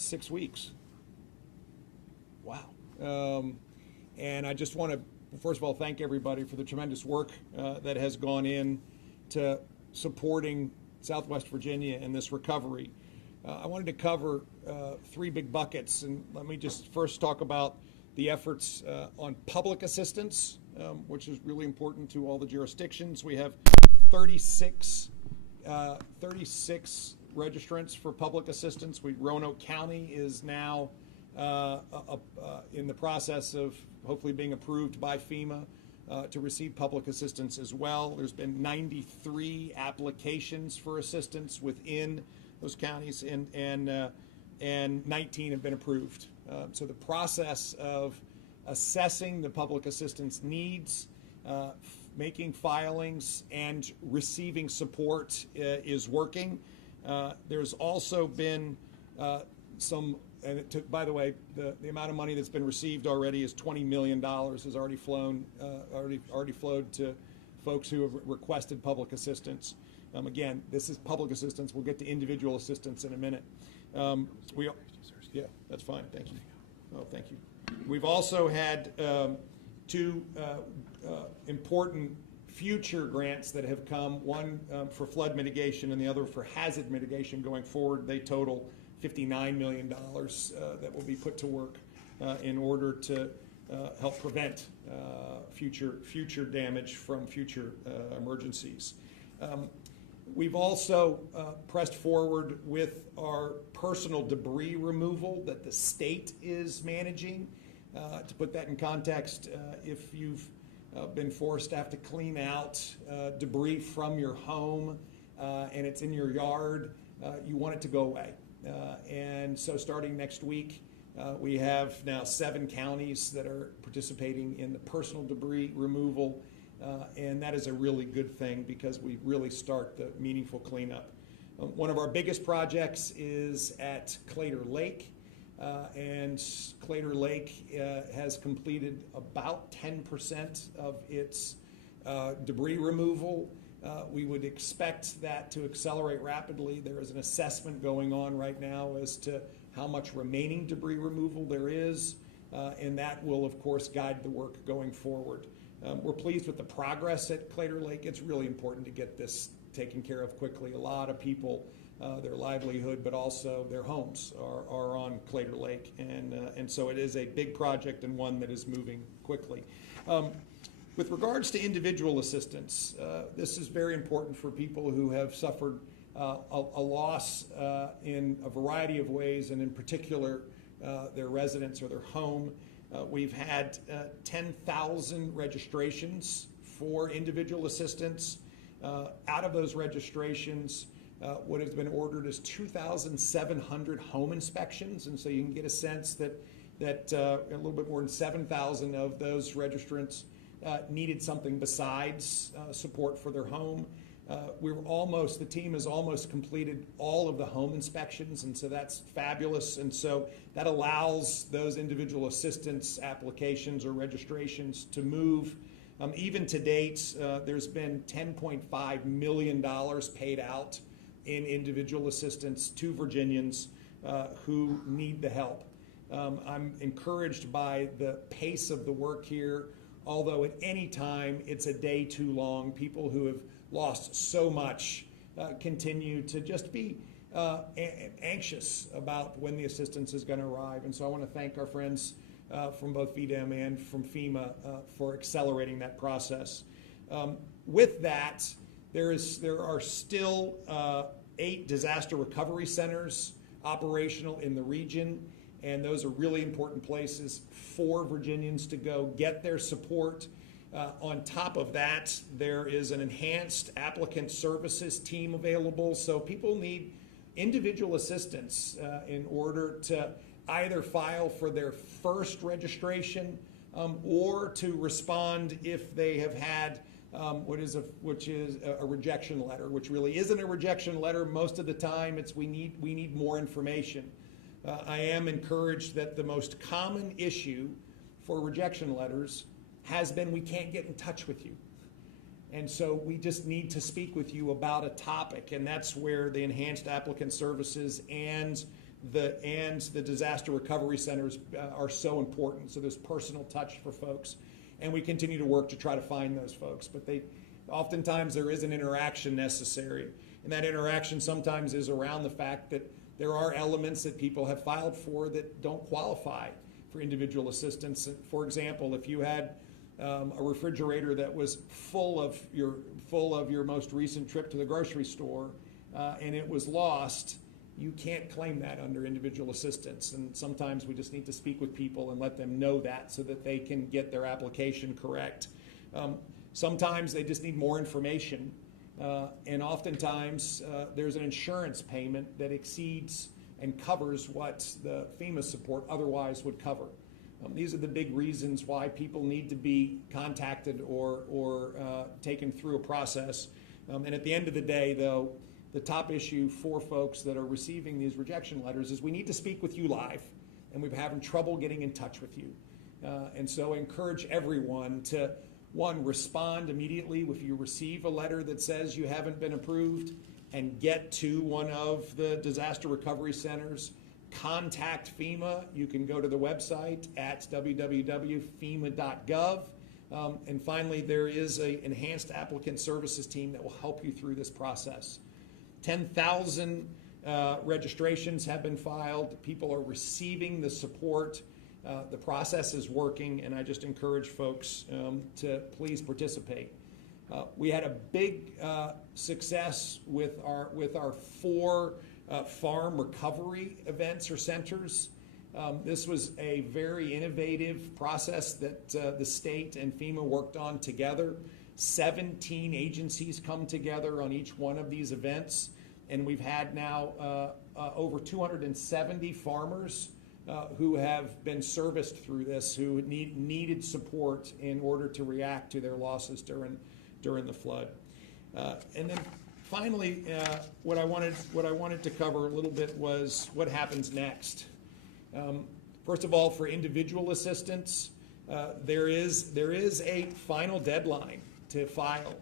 6 weeks. Wow. And I just want to, first of all, thank everybody for the tremendous work that has gone in to supporting Southwest Virginia in this recovery. I wanted to cover 3 big buckets, and let me just first talk about the efforts on public assistance, which is really important to all the jurisdictions. We have 36 registrants for public assistance. Roanoke County is now in the process of hopefully being approved by FEMA to receive public assistance as well. There's been 93 applications for assistance within those counties, and 19 have been approved. So the process of assessing the public assistance needs, making filings, and receiving support is working. There's also been some, and it took, by the way, the amount of money that's been received already is $20 million has already flowed to folks who have requested public assistance. Again, this is public assistance. We'll get to individual assistance in a minute. Yeah, that's fine. Thank you. Oh, thank you. We've also had 2 important future grants that have come, one for flood mitigation and the other for hazard mitigation going forward. They total $59 million that will be put to work in order to help prevent future damage from future emergencies. We've also pressed forward with our personal debris removal that the state is managing. To put that in context, if you've been forced to have to clean out debris from your home and it's in your yard, you want it to go away. And so starting next week, we have now 7 counties that are participating in the personal debris removal. And that is a really good thing because we really start the meaningful cleanup. One of our biggest projects is at Claytor Lake, and Claytor Lake has completed about 10% of its debris removal. We would expect that to accelerate rapidly. There is an assessment going on right now as to how much remaining debris removal there is, and that will, of course, guide the work going forward. We're pleased with the progress at Claytor Lake. It's really important to get this taken care of quickly. A lot of people, their livelihood, but also their homes are on Claytor Lake. And so it is a big project and one that is moving quickly. With regards to individual assistance, this is very important for people who have suffered a loss in a variety of ways, and in particular, their residence or their home. We've had 10,000 registrations for individual assistance. Out of those registrations, what has been ordered is 2,700 home inspections, and so you can get a sense that a little bit more than 7,000 of those registrants needed something besides support for their home. The team has almost completed all of the home inspections, and so that's fabulous. And so that allows those individual assistance applications or registrations to move. Even to date, there's been $10.5 million paid out in individual assistance to Virginians who need the help. I'm encouraged by the pace of the work here, although at any time it's a day too long. People who have lost so much continue to just be anxious about when the assistance is going to arrive. And so I want to thank our friends from both VDEM and from FEMA for accelerating that process. With that, there are still 8 disaster recovery centers operational in the region, and those are really important places for Virginians to go get their support. On top of that, there is an enhanced applicant services team available. So people need individual assistance in order to either file for their first registration or to respond if they have had which is a rejection letter, which really isn't a rejection letter. Most of the time, it's we need more information. I am encouraged that the most common issue for rejection letters has been we can't get in touch with you. And so we just need to speak with you about a topic, and that's where the enhanced applicant services and and the disaster recovery centers are so important. So there's personal touch for folks, and we continue to work to try to find those folks. But oftentimes there is an interaction necessary, and that interaction sometimes is around the fact that there are elements that people have filed for that don't qualify for individual assistance. For example, if you had a refrigerator that was full of your most recent trip to the grocery store and it was lost, you can't claim that under individual assistance. And sometimes we just need to speak with people and let them know that so that they can get their application correct. Sometimes they just need more information. And oftentimes there's an insurance payment that exceeds and covers what the FEMA support otherwise would cover. These are the big reasons why people need to be contacted or taken through a process. And at the end of the day, though, the top issue for folks that are receiving these rejection letters is we need to speak with you live, and we're having trouble getting in touch with you. And so I encourage everyone to, one, respond immediately if you receive a letter that says you haven't been approved, and get to one of the disaster recovery centers. Contact FEMA. You can go to the website at www.fema.gov. And finally, there is an enhanced applicant services team that will help you through this process. 10,000 registrations have been filed. People are receiving the support. The process is working, and I just encourage folks to please participate. We had a big success with our 4 farm recovery events or centers. This was a very innovative process that the state and FEMA worked on together. 17 agencies come together on each one of these events, and we've had now over 270 farmers who have been serviced through this, who needed support in order to react to their losses during the flood. And then finally, what I wanted to cover a little bit was what happens next. First of all, for individual assistance, there is a final deadline to file,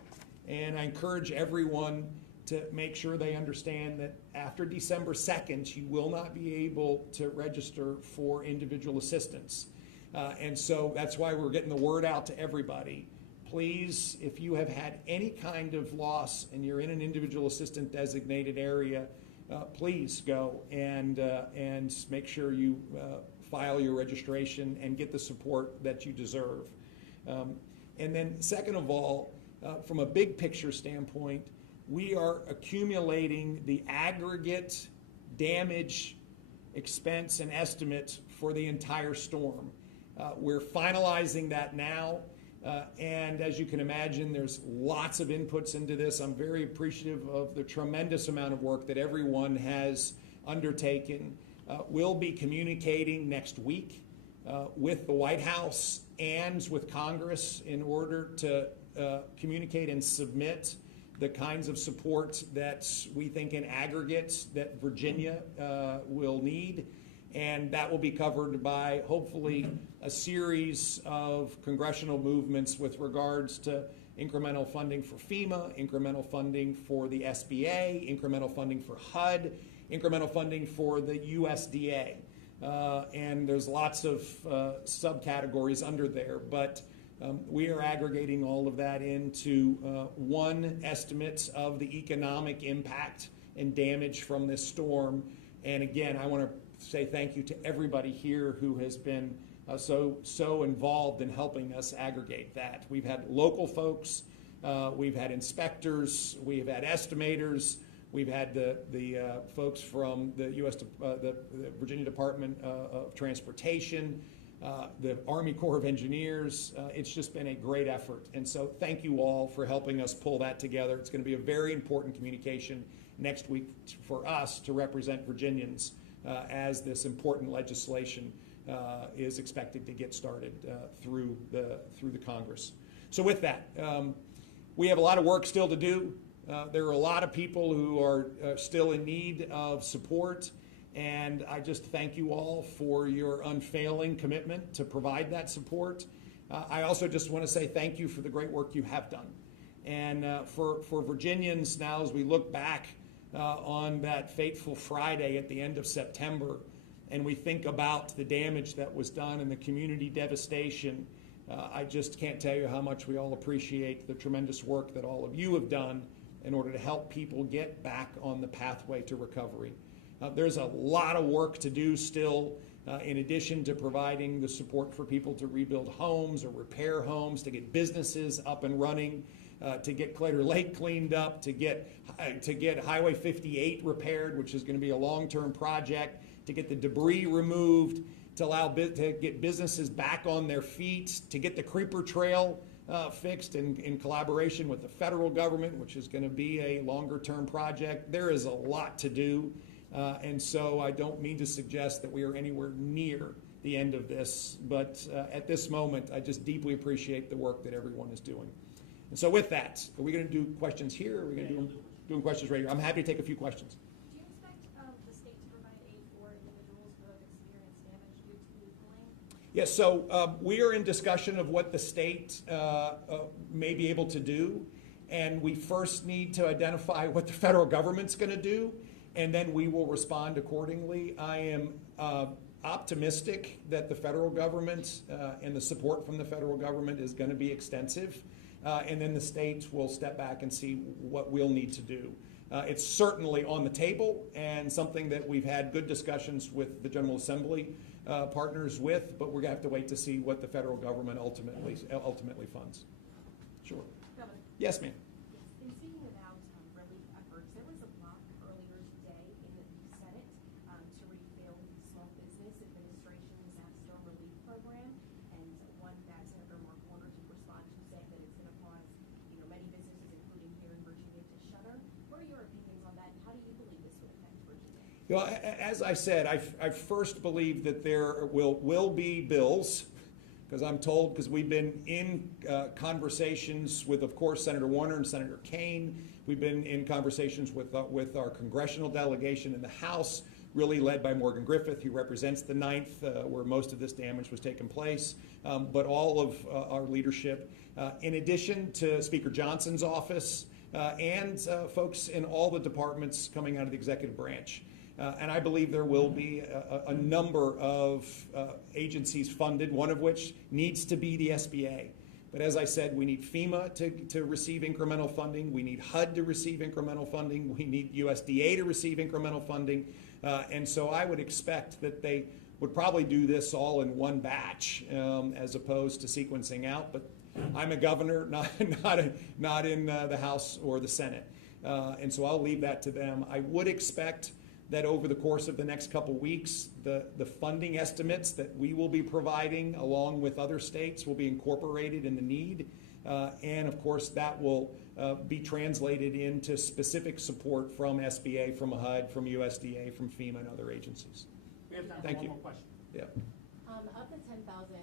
and I encourage everyone to make sure they understand that after December 2nd, you will not be able to register for individual assistance. And so that's why we're getting the word out to everybody. Please, if you have had any kind of loss and you're in an individual assistant designated area, please go and make sure you file your registration and get the support that you deserve. And then second of all, from a big picture standpoint, we are accumulating the aggregate damage, expense, and estimate for the entire storm. We're finalizing that now. And as you can imagine, there's lots of inputs into this. I'm very appreciative of the tremendous amount of work that everyone has undertaken. We'll be communicating next week with the White House and with Congress in order to communicate and submit the kinds of support that we think in aggregate that Virginia will need. And that will be covered by, hopefully, a series of congressional movements with regards to incremental funding for FEMA, incremental funding for the SBA, incremental funding for HUD, incremental funding for the USDA. And there's lots of subcategories under there, but we are aggregating all of that into one estimate of the economic impact and damage from this storm. And again, I want to say thank you to everybody here who has been so involved in helping us aggregate that. We've had local folks, we've had inspectors, we've had estimators, we've had the folks from the the Virginia Department of Transportation, the Army Corps of Engineers. It's just been a great effort, and so thank you all for helping us pull that together. It's going to be a very important communication next week for us to represent Virginians as this important legislation is expected to get started through the Congress. So with that, we have a lot of work still to do. There are a lot of people who are still in need of support, and I just thank you all for your unfailing commitment to provide that support. I also just want to say thank you for the great work you have done. And for Virginians now, as we look back on that fateful Friday at the end of September, and we think about the damage that was done and the community devastation, I just can't tell you how much we all appreciate the tremendous work that all of you have done in order to help people get back on the pathway to recovery. There's a lot of work to do still, in addition to providing the support for people to rebuild homes or repair homes, to get businesses up and running, to get Claytor Lake cleaned up, to get Highway 58 repaired, which is going to be a long-term project, to get the debris removed, to get businesses back on their feet, to get the creeper trail fixed in collaboration with the federal government, which is going to be a longer-term project. There is a lot to do. And so I don't mean to suggest that we are anywhere near the end of this, but at this moment, I just deeply appreciate the work that everyone is doing. And so with that, are we going to do questions here? Or are we going to do questions right here? I'm happy to take a few questions. Do you expect the state to provide aid for individuals who have experienced damage due to Helene? Yes, so we are in discussion of what the state may be able to do, and we first need to identify what the federal government's going to do, and then we will respond accordingly. I am optimistic that the federal government and the support from the federal government is going to be extensive, and then the states will step back and see what we'll need to do. It's certainly on the table and something that we've had good discussions with the General Assembly partners with, but we're going to have to wait to see what the federal government ultimately funds. Sure. Governor. Yes, ma'am. In speaking about relief efforts, there was a block earlier today in the Senate to refill the Small Business Administration's disaster relief program, and one that Senator Mark Warner did respond to, saying that it's going to cause, many businesses, including here in Virginia, to shutter. What are your opinions on that, and how do you believe this would affect Virginia? Well, as I said, I first believe that there will be bills, because I'm told, because we've been in conversations with, of course, Senator Warner and Senator Kaine. We've been in conversations with our congressional delegation in the House, really led by Morgan Griffith, who represents the 9th, where most of this damage was taking place, but all of our leadership, in addition to Speaker Johnson's office and folks in all the departments coming out of the executive branch. And I believe there will be a number of agencies funded, one of which needs to be the SBA. But as I said, we need FEMA to receive incremental funding. We need HUD to receive incremental funding. We need USDA to receive incremental funding. And so I would expect that they would probably do this all in one batch as opposed to sequencing out. But I'm a governor, not in the House or the Senate. And so I'll leave that to them. I would expect that over the course of the next couple weeks, the funding estimates that we will be providing along with other states will be incorporated in the need. And of course, that will be translated into specific support from SBA, from HUD, from USDA, from FEMA, and other agencies. We have time for one more question. Yeah. Of the 10,000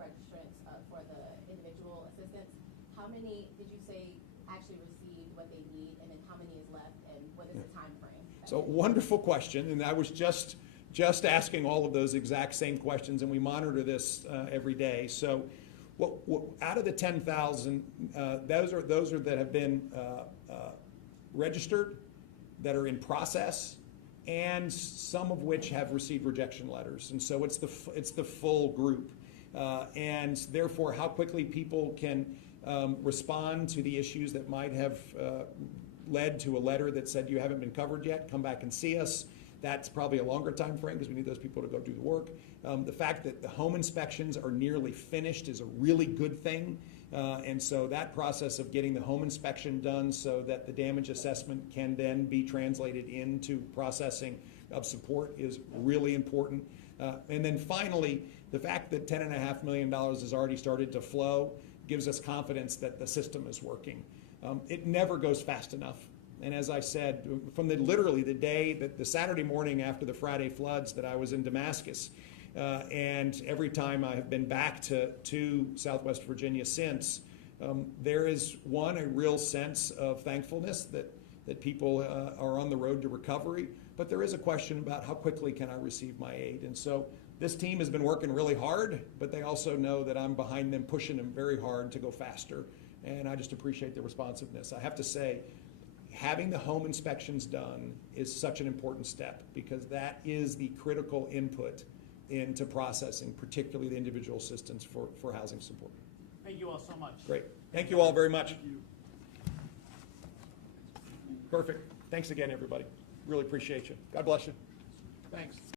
registrants for the individual assistance, how many did you say actually received what they need, and then how many is left, and what is the time frame? So wonderful question, and I was just asking all of those exact same questions, and we monitor this every day. So, out of the 10,000, those are that have been registered, that are in process, and some of which have received rejection letters. And so it's the full group, and therefore how quickly people can respond to the issues that might have led to a letter that said you haven't been covered yet, come back and see us. That's probably a longer time frame because we need those people to go do the work. The fact that the home inspections are nearly finished is a really good thing. And so that process of getting the home inspection done so that the damage assessment can then be translated into processing of support is really important. And then finally, the fact that $10.5 million has already started to flow gives us confidence that the system is working. It never goes fast enough. And as I said, from literally the day that the Saturday morning after the Friday floods that I was in Damascus, and every time I have been back to Southwest Virginia since, there is a real sense of thankfulness that people are on the road to recovery, but there is a question about how quickly can I receive my aid. And so this team has been working really hard, but they also know that I'm behind them, pushing them very hard to go faster. And I just appreciate the responsiveness. I have to say, having the home inspections done is such an important step, because that is the critical input into processing, particularly the individual assistance for housing support. Thank you all so much. Great. Thank you all very much. Perfect. Thanks again, everybody. Really appreciate you. God bless you. Thanks.